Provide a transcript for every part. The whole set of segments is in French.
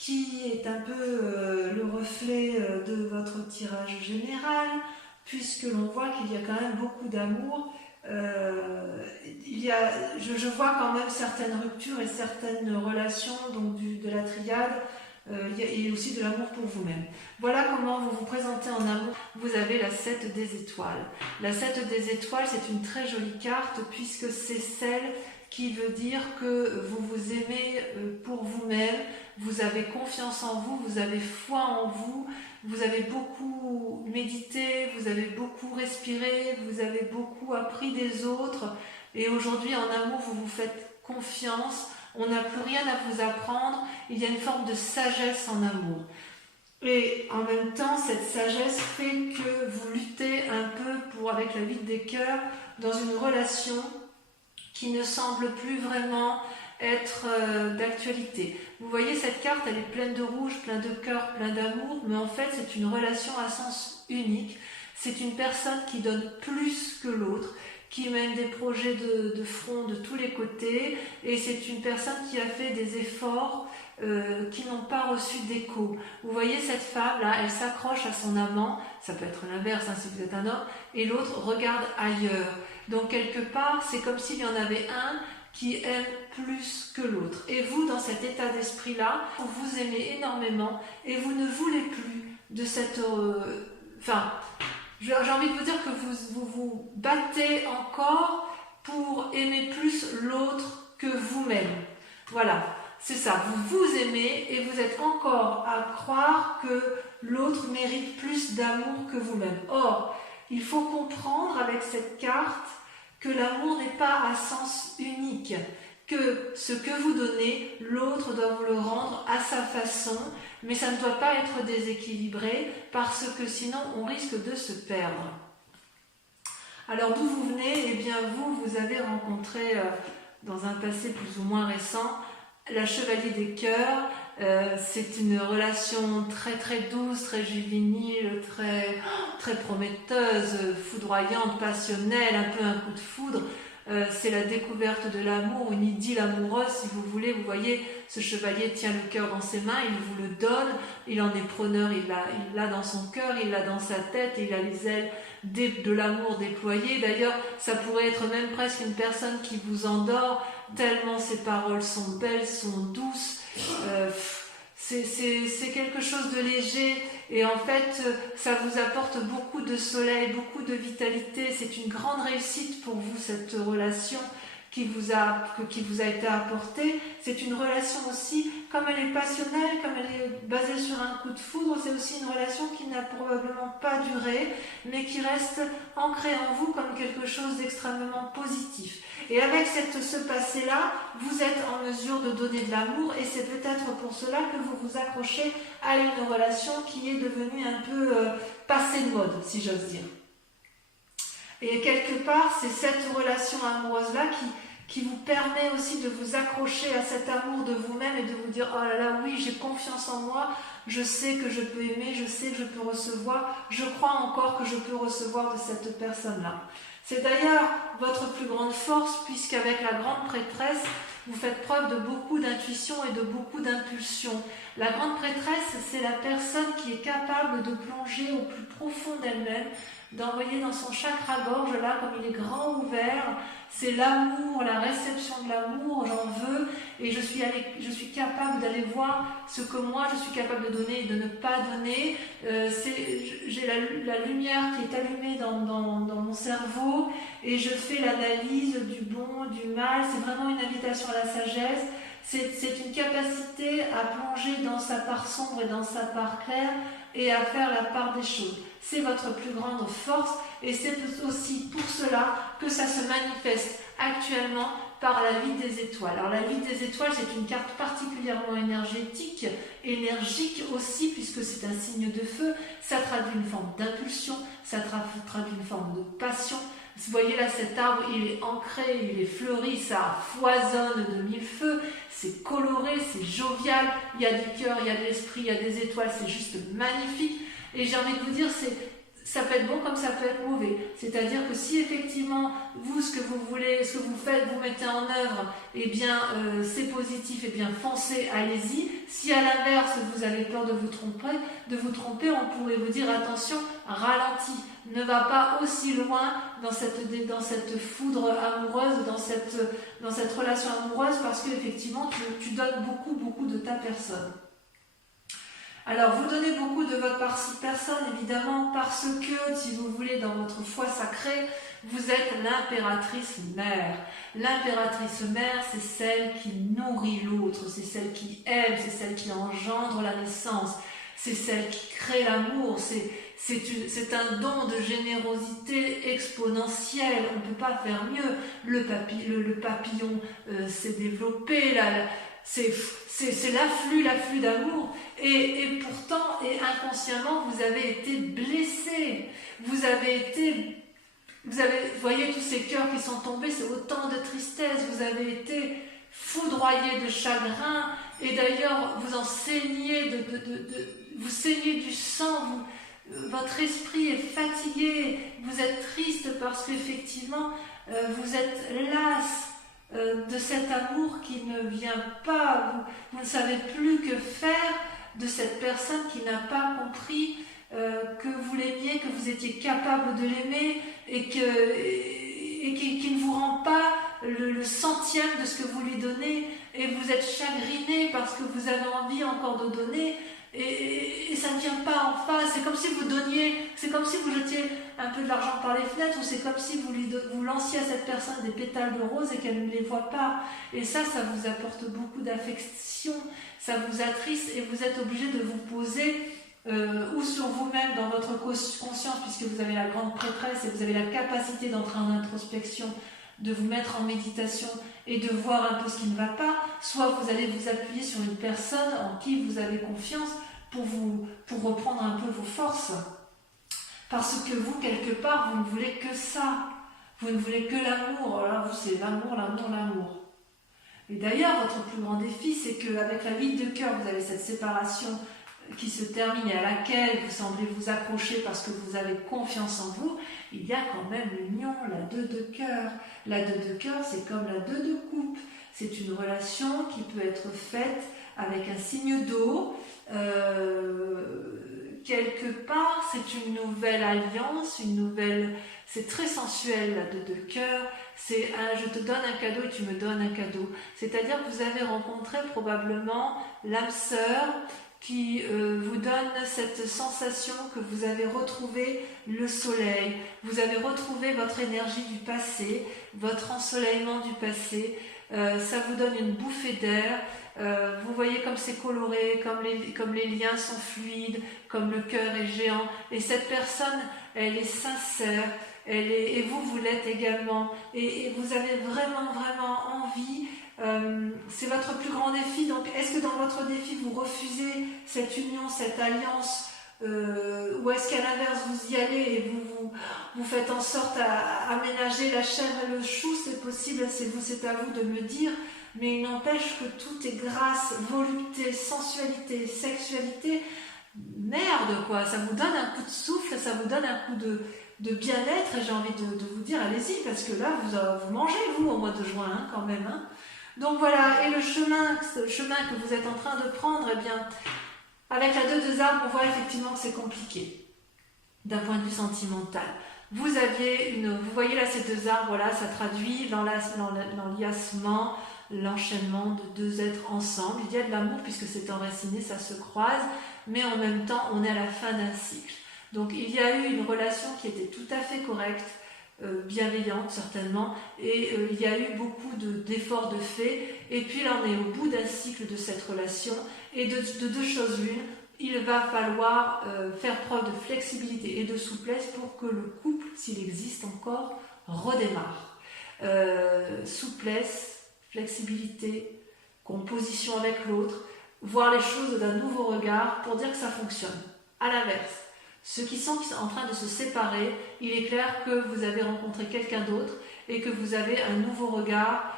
qui est un peu le reflet de votre tirage général, puisque l'on voit qu'il y a quand même beaucoup d'amour. Je vois quand même certaines ruptures et certaines relations donc de la triade, et aussi de l'amour pour vous-même. Voilà comment vous vous présentez en amour. Vous avez la 7 des étoiles. La 7 des étoiles, c'est une très jolie carte, puisque c'est celle qui veut dire que vous vous aimez pour vous-même, vous avez confiance en vous, vous avez foi en vous, vous avez beaucoup médité, vous avez beaucoup respiré, vous avez beaucoup appris des autres, et aujourd'hui en amour vous vous faites confiance, on n'a plus rien à vous apprendre, il y a une forme de sagesse en amour. Et en même temps, cette sagesse fait que vous luttez un peu avec la vide des cœurs dans une relation qui ne semble plus vraiment être d'actualité. Vous voyez, cette carte, elle est pleine de rouge, plein de cœur, plein d'amour, mais en fait, c'est une relation à sens unique. C'est une personne qui donne plus que l'autre, qui mène des projets de front de tous les côtés, et c'est une personne qui a fait des efforts qui n'ont pas reçu d'écho. Vous voyez cette femme-là, elle s'accroche à son amant, ça peut être l'inverse si vous êtes un homme, et l'autre regarde ailleurs. Donc quelque part, c'est comme s'il y en avait un qui aime plus que l'autre. Et vous, dans cet état d'esprit-là, vous aimez énormément et vous ne voulez plus de cette... j'ai envie de vous dire que vous battez encore pour aimer plus l'autre que vous-même. Voilà, c'est ça. Vous vous aimez et vous êtes encore à croire que l'autre mérite plus d'amour que vous-même. Or, il faut comprendre avec cette carte que l'amour n'est pas à sens unique, que ce que vous donnez, l'autre doit vous le rendre à sa façon, mais ça ne doit pas être déséquilibré parce que sinon on risque de se perdre. Alors d'où vous venez? Eh bien vous avez rencontré dans un passé plus ou moins récent la Chevalier des Cœurs. C'est une relation très très douce, très juvénile, très prometteuse, foudroyante, passionnelle, un peu un coup de foudre. C'est la découverte de l'amour, une idylle amoureuse si vous voulez. Vous voyez, ce chevalier tient le cœur dans ses mains, il vous le donne, il en est preneur, il l'a dans son cœur, il l'a dans sa tête, et il a les ailes de l'amour déployées. D'ailleurs, ça pourrait être même presque une personne qui vous endort, tellement ses paroles sont belles, sont douces. C'est quelque chose de léger, et en fait ça vous apporte beaucoup de soleil, beaucoup de vitalité. C'est une grande réussite pour vous, cette relation qui vous a été apportée. C'est une relation aussi, comme elle est passionnelle, comme elle est basée sur un coup de foudre, c'est aussi une relation qui n'a probablement pas duré, mais qui reste ancrée en vous comme quelque chose d'extrêmement positif. Et avec ce passé-là, vous êtes en mesure de donner de l'amour, et c'est peut-être pour cela que vous vous accrochez à une relation qui est devenue un peu passée de mode, si j'ose dire. Et quelque part, c'est cette relation amoureuse-là qui vous permet aussi de vous accrocher à cet amour de vous-même et de vous dire « Oh là là, oui, j'ai confiance en moi, je sais que je peux aimer, je sais que je peux recevoir, je crois encore que je peux recevoir de cette personne-là. » C'est d'ailleurs votre plus grande force, puisqu'avec la grande prêtresse, vous faites preuve de beaucoup d'intuition et de beaucoup d'impulsion. La grande prêtresse, c'est la personne qui est capable de plonger au plus profond d'elle-même, d'envoyer dans son chakra-gorge, là, comme il est grand ouvert, c'est l'amour, la réception de l'amour, j'en veux, et je suis capable d'aller voir ce que moi je suis capable de donner et de ne pas donner. J'ai la lumière qui est allumée dans mon cerveau, et je fais l'analyse du bon, du mal. C'est vraiment une invitation à la sagesse. C'est une capacité à plonger dans sa part sombre et dans sa part claire, et à faire la part des choses. C'est votre plus grande force, et c'est aussi pour cela que ça se manifeste actuellement par la vie des étoiles. Alors la vie des étoiles, c'est une carte particulièrement énergétique, énergique aussi, puisque c'est un signe de feu. Ça traduit une forme d'impulsion, ça traduit une forme de passion. Vous voyez là, cet arbre, il est ancré, il est fleuri, ça foisonne de mille feux, c'est coloré, c'est jovial, il y a du cœur, il y a de l'esprit, il y a des étoiles, c'est juste magnifique. Et j'ai envie de vous dire, ça peut être bon comme ça peut être mauvais. C'est-à-dire que si effectivement, vous, ce que vous voulez, ce que vous faites, vous mettez en œuvre, eh bien, c'est positif, eh bien, foncez, allez-y. Si à l'inverse, vous avez peur de vous tromper, on pourrait vous dire, attention, ralentis. Ne va pas aussi loin dans cette foudre amoureuse, dans cette relation amoureuse, parce qu'effectivement, tu donnes beaucoup, beaucoup de ta personne. Alors, vous donnez beaucoup de votre personne, évidemment, parce que, si vous voulez, dans votre foi sacrée, vous êtes l'impératrice mère. L'impératrice mère, c'est celle qui nourrit l'autre, c'est celle qui aime, c'est celle qui engendre la naissance, c'est celle qui crée l'amour, c'est un don de générosité exponentielle, on ne peut pas faire mieux. Le papillon s'est développé, c'est l'afflux d'amour, et pourtant, et inconsciemment, vous avez été blessé, vous voyez tous ces cœurs qui sont tombés, c'est autant de tristesse, vous avez été foudroyé de chagrin, et d'ailleurs, vous en saignez, vous saignez du sang, votre esprit est fatigué, vous êtes triste parce qu'effectivement, vous êtes las de cet amour qui ne vient pas, vous ne savez plus que faire de cette personne qui n'a pas compris que vous l'aimiez, que vous étiez capable de l'aimer et qui ne vous rend pas le centième de ce que vous lui donnez, et vous êtes chagriné parce que vous avez envie encore de donner, et ça ne vient pas en face. C'est comme si vous donniez, c'est comme si vous jetiez un peu de l'argent par les fenêtres, ou c'est comme si vous lanciez à cette personne des pétales de rose et qu'elle ne les voit pas. Et ça vous apporte beaucoup d'affection, ça vous attriste, et vous êtes obligé de vous poser ou sur vous-même dans votre conscience, puisque vous avez la grande prêtresse et vous avez la capacité d'entrer en introspection, de vous mettre en méditation et de voir un peu ce qui ne va pas, soit vous allez vous appuyer sur une personne en qui vous avez confiance pour reprendre un peu vos forces. Parce que vous, quelque part, vous ne voulez que ça. Vous ne voulez que l'amour. Alors vous, c'est l'amour, l'amour, l'amour. Et d'ailleurs, votre plus grand défi, c'est qu'avec la 8 de cœur, vous avez cette séparation qui se termine et à laquelle vous semblez vous accrocher parce que vous avez confiance en vous. Il y a quand même l'union, la 2 de cœur. La 2 de cœur, c'est comme la 2 de coupe. C'est une relation qui peut être faite avec un signe d'eau. Quelque part, c'est une nouvelle alliance, c'est très sensuel, la 2 de cœur. C'est je te donne un cadeau et tu me donnes un cadeau. C'est-à-dire que vous avez rencontré probablement l'âme sœur qui vous donne cette sensation que vous avez retrouvé le soleil, vous avez retrouvé votre énergie du passé, votre ensoleillement du passé, ça vous donne une bouffée d'air, vous voyez comme c'est coloré, comme les liens sont fluides, comme le cœur est géant, et cette personne, elle est sincère, et vous l'êtes également, et vous avez vraiment, vraiment envie. C'est votre plus grand défi. Donc, est-ce que dans votre défi, vous refusez cette union, cette alliance, ou est-ce qu'à l'inverse, vous y allez et vous faites en sorte à aménager la chair et le chou? C'est possible, c'est à vous de me dire, mais il n'empêche que tout est grâce, volupté, sensualité, sexualité. Merde, quoi, ça vous donne un coup de souffle, ça vous donne un coup de bien-être, et j'ai envie de vous dire, allez-y, parce que là, vous mangez, vous, au mois de juin, hein, quand même, hein. Donc voilà, et le chemin que vous êtes en train de prendre, eh bien, avec la 2 de arbres, on voit effectivement que c'est compliqué, d'un point de vue sentimental. Vous voyez là ces 2 arbres, voilà, ça traduit l'enliassement, l'enchaînement de 2 êtres ensemble. Il y a de l'amour puisque c'est enraciné, ça se croise, mais en même temps, on est à la fin d'un cycle. Donc il y a eu une relation qui était tout à fait correcte, bienveillante certainement, et il y a eu beaucoup d'efforts de fait, et puis là on est au bout d'un cycle de cette relation, et de 2 choses l'une, il va falloir faire preuve de flexibilité et de souplesse pour que le couple, s'il existe encore, redémarre. Souplesse, flexibilité, composition avec l'autre, voir les choses d'un nouveau regard pour dire que ça fonctionne. À l'inverse, ceux qui sont en train de se séparer, il est clair que vous avez rencontré quelqu'un d'autre et que vous avez un nouveau regard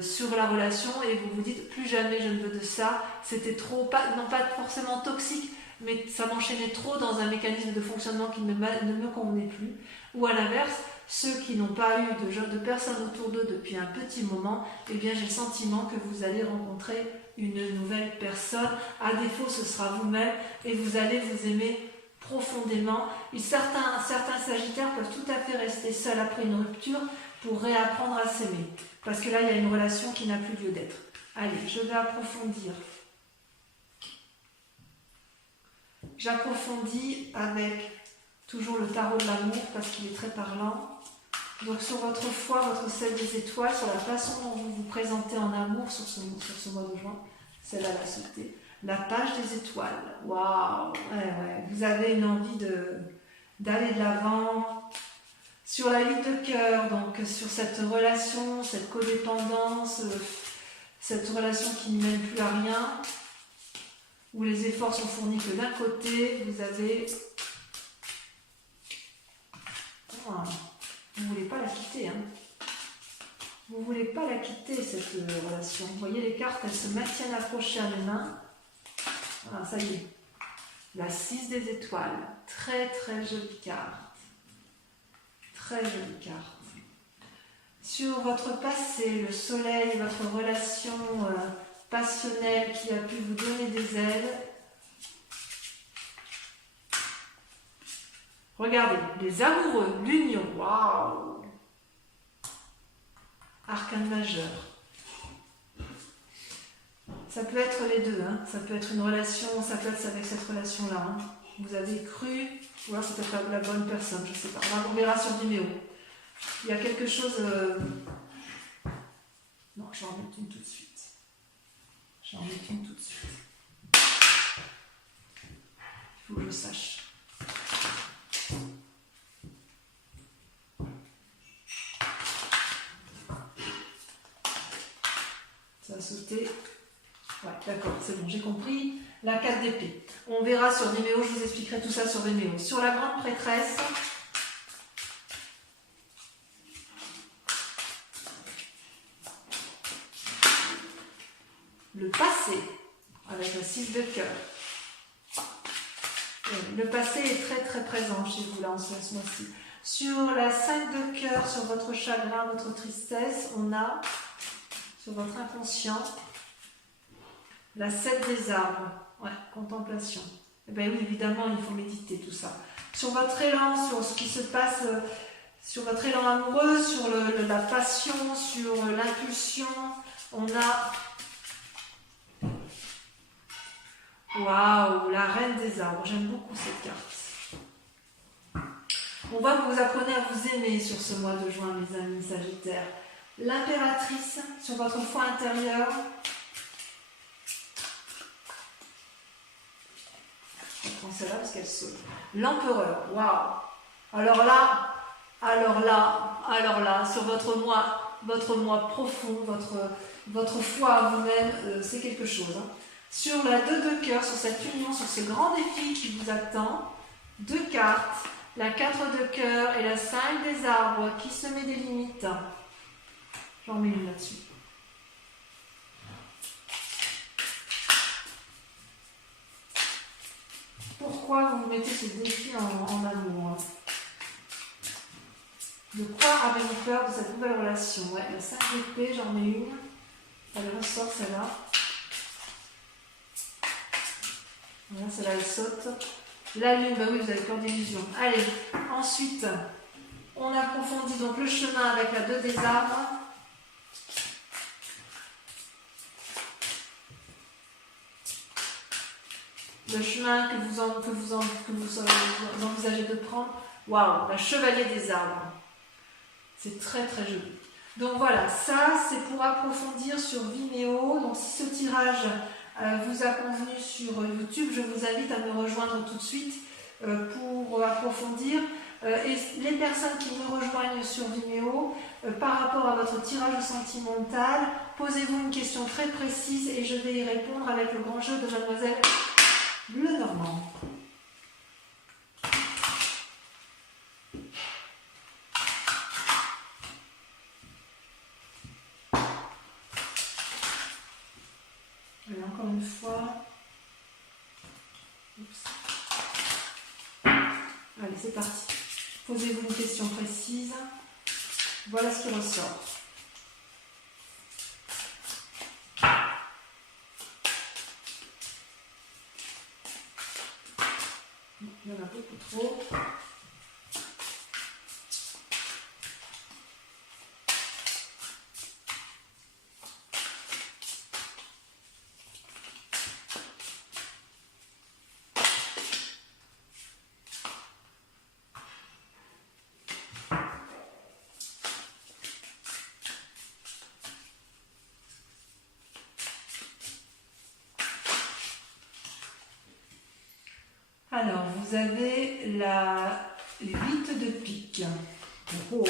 sur la relation, et vous vous dites plus jamais je ne veux de ça, c'était trop, non pas forcément toxique, mais ça m'enchaînait trop dans un mécanisme de fonctionnement qui ne me convenait plus. Ou à l'inverse, ceux qui n'ont pas eu de personnes autour d'eux depuis un petit moment, eh bien j'ai le sentiment que vous allez rencontrer une nouvelle personne. À défaut, ce sera vous-même et vous allez vous aimer profondément. Et certains sagittaires peuvent tout à fait rester seuls après une rupture pour réapprendre à s'aimer. Parce que là, il y a une relation qui n'a plus lieu d'être. Allez, je vais approfondir. J'approfondis avec toujours le tarot de l'amour parce qu'il est très parlant. Donc sur votre foi, votre ciel des étoiles, sur la façon dont vous vous présentez en amour sur ce mois de juin, celle-là l'a sauté. La page des étoiles. Waouh, ouais. Vous avez une envie d'aller de l'avant. Sur la 8 de cœur, donc sur cette relation, cette codépendance, cette relation qui ne mène plus à rien, où les efforts sont fournis que d'un côté, vous avez... vous ne voulez pas la quitter, hein. Vous ne voulez pas la quitter, cette relation. Vous voyez, les cartes, elles se maintiennent accrochées à mes mains. Voilà, ça y est. La 6 des étoiles. Très, très jolie carte. Très jolie carte. Sur votre passé, le soleil, votre relation passionnelle qui a pu vous donner des ailes. Regardez, les amoureux, l'union, waouh! Arcane majeur. Ça peut être les deux, hein. Ça peut être une relation, ça peut être avec cette relation-là. Hein. Vous avez cru, ou alors c'est peut-être la bonne personne, je ne sais pas. On verra sur Vimeo. Il y a quelque chose... Non, je vais en mettre une tout de suite. Il faut que je sache. Ça a sauté. Ouais, d'accord, c'est bon, j'ai compris. La 4 d'épée. On verra sur Vimeo, je vous expliquerai tout ça sur Vimeo. Sur la grande prêtresse, le passé, avec la 6 de cœur. Le passé est très très présent chez vous là en ce mois-ci. Sur la 5 de cœur, sur votre chagrin, votre tristesse, on a, sur votre inconscient, la 7 des arbres. Ouais, contemplation. Eh bien oui, évidemment, il faut méditer tout ça. Sur votre élan, sur ce qui se passe, sur votre élan amoureux, sur la passion, sur l'impulsion, on a... Waouh, la reine des arbres. J'aime beaucoup cette carte. On voit que vous apprenez à vous aimer sur ce mois de juin, mes amis sagittaires. L'impératrice, sur votre foi intérieure. Je prends celle-là parce qu'elle saute. L'empereur, waouh. Alors là, sur votre moi profond, votre foi à vous-même, c'est quelque chose. Hein. Sur la 2 de cœur, sur cette union, sur ce grand défi qui vous attend, 2 cartes, la 4 de cœur et la 5 des arbres qui se met des limites. J'en mets une là-dessus. Pourquoi vous mettez ce défi en amour, hein? De quoi avez-vous peur de cette nouvelle relation? Ouais, la 5 d'épée, j'en mets une. Elle ressort celle-là. Voilà, celle-là, elle saute. La lune, bah oui, vous avez peur d'illusion. Allez, ensuite, on approfondit donc le chemin avec la 2 des arbres. Le chemin que vous envisagez de prendre. Waouh, la chevalier des arbres. C'est très très joli. Donc voilà, ça c'est pour approfondir sur Vimeo. Donc si ce tirage vous a convenu sur YouTube, je vous invite à me rejoindre tout de suite pour approfondir. Et les personnes qui me rejoignent sur Vimeo, par rapport à votre tirage sentimental, posez-vous une question très précise et je vais y répondre avec le grand jeu de Mademoiselle Lenormand. Et encore une fois, oups. Allez, c'est parti. Posez-vous une question précise. Voilà ce qui ressort. Il y en a beaucoup trop. Alors, vous avez la 8 de pique. Oh.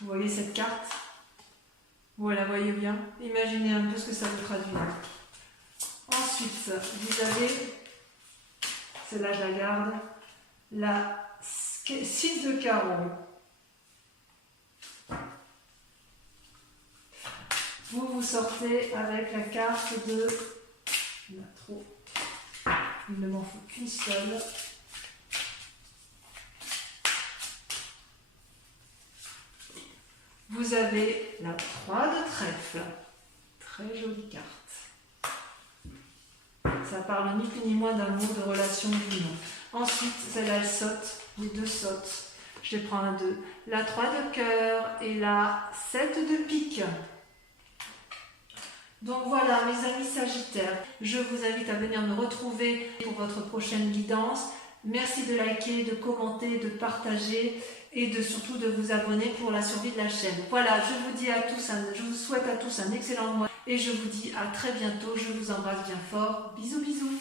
Vous voyez cette carte? Vous la voyez bien? Imaginez un peu ce que ça vous traduit. Ensuite, vous avez, celle-là je la garde, la 6 de carreau. Vous sortez avec la carte de... Il y en a trop. Il ne m'en faut qu'une seule. Vous avez la 3 de trèfle. Très jolie carte. Ça parle ni plus ni moins d'amour, de relation, d'union. Ensuite, celle-là, elle saute. Les deux sautent. Je les prends à deux. La 3 de cœur et la 7 de pique. Donc voilà, mes amis Sagittaires, je vous invite à venir me retrouver pour votre prochaine guidance. Merci de liker, de commenter, de partager et surtout de vous abonner pour la survie de la chaîne. Voilà, je vous souhaite à tous un excellent mois et je vous dis à très bientôt. Je vous embrasse bien fort. Bisous, bisous.